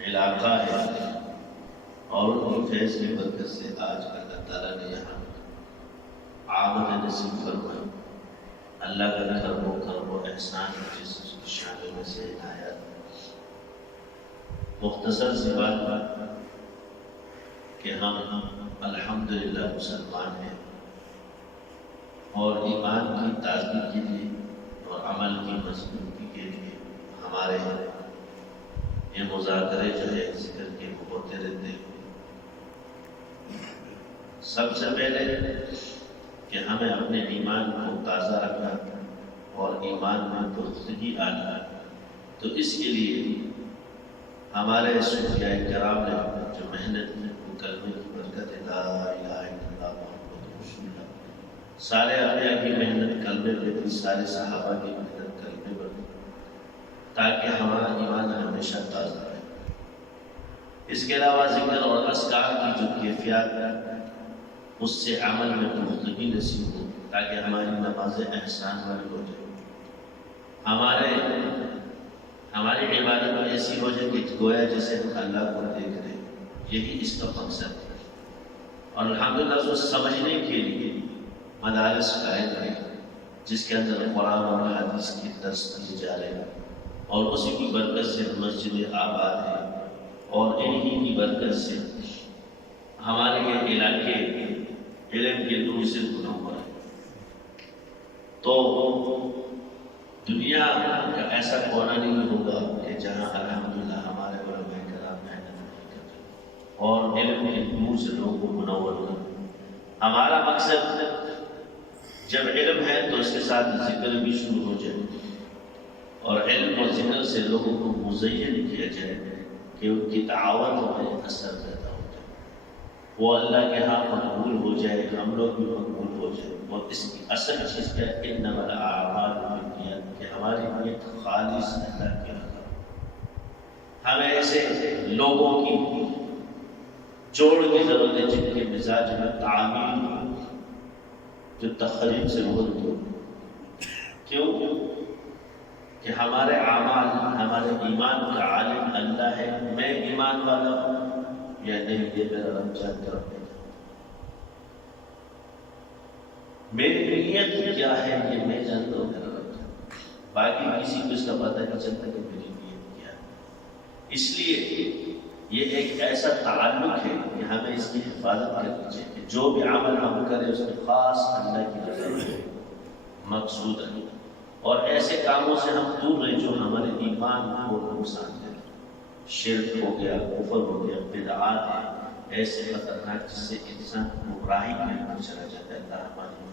علاقہ ہے، اور ان کی فیض کی برکت سے آج اللہ تعالیٰ نے یہاں آمد نصیب فرمائی۔ اللہ کا کرم و احسان جس کی شامل میں سے عنایت۔ مختصر سی بات کہ ہم الحمدللہ مسلمان ہیں، اور ایمان کی تازگی کے لیے اور عمل کی مضبوطی کے لیے ہمارے یہ مذاکرے جو ہے ذکر کے ہوتے رہتے ہیں۔ سب سے پہلے کہ ہمیں اپنے ایمان کو تازہ رکھنا اور ایمان میں پختگی آنا، تو اس کے لیے ہمارے صوفیاء کرام نے جو محنت کی وہ کلمے کی برکت ہے، لا الہ الا اللہ محمد رسول اللہ۔ سارے انبیاء کی محنت کلمے پر تھی، سارے صحابہ کی محنت کلمے پر تھی، تاکہ ہمارا ایمان ہمیشہ تازہ رہے۔ اس کے علاوہ ذکر اور اذکار کی جو کیفیات ہے اس سے عمل میں پختگی نصیب ہو، تاکہ ہماری نماز احسان والی ہو جائے، ہماری عبادت ایسی ہو جائے کہ گویا جیسے ہم اللہ کو دیکھ رہے ہیں۔ یہی اس کا مقصد ہے۔ اور الحمدللہ اس کو سمجھنے کے لیے مدارس قائم ہیں، جس کے اندر قرآن اور حدیث کے درس دیے جا رہے ہیں، اور اسی کی برکت سے مسجد آباد ہے، اور انہی کی برکت سے ہمارے یہ علاقے علم کے نور سے منور ہے۔ تو دنیا کا ایسا کونا نہیں ہوگا کہ جہاں الحمدللہ ہمارے علماء کرام محنت نہیں کرتے اور علم کے نور سے لوگوں کو منور کرتے۔ ہمارا مقصد جب علم ہے تو اس کے ساتھ ذکر بھی شروع ہو جائے، اور علم اور ذکر سے لوگوں کو مزین کیا جائے کہ ان کی دعوت میں اثر پیدا ہو جائے، وہ اللہ کے ہاں مقبول ہو جائے، ہم لوگ بھی مقبول ہو جائے۔ اور اس کی اصل چیز کیا ہے؟ انما الاعمال بالنیات، کہ ہماری نیت خالص اللہ کے لیے۔ ہمیں ایسے لوگوں کی جوڑ کی ضرورت ہے جن کے مزاج میں تعمیل ہو، جو تخریب سے بہت دور۔ کیوں؟ کہ ہمارے اعمال، ہمارے ایمان کا عالم اللہ ہے، میں ایمان والا ہوں یا نہیں یہ میرا رب جانتا ہے۔ میری نیت کیا ہے یہ میں جانتا ہوں، میرا رب جانتا ہے۔ باقی کسی کو اس کا پتہ نہیں چلتا کہ میری نیت کیا ہے۔ اس لیے یہ ایک ایسا تعلق ہے کہ ہمیں اس کی حفاظت کرنی چاہیے کہ جو بھی عمل ہم کریں اس میں خاص اللہ کی رضا مقصود ہے، اور ایسے کاموں سے ہم دور رہیں جو ہمارے ایمان کو نقصان دیں۔ شرک ہو گیا، کفر ہو گیا، بدعات ہے ایسے خطرناک جس سے انسان گمراہی میں چلا جاتا ہے۔ اللہ ہماری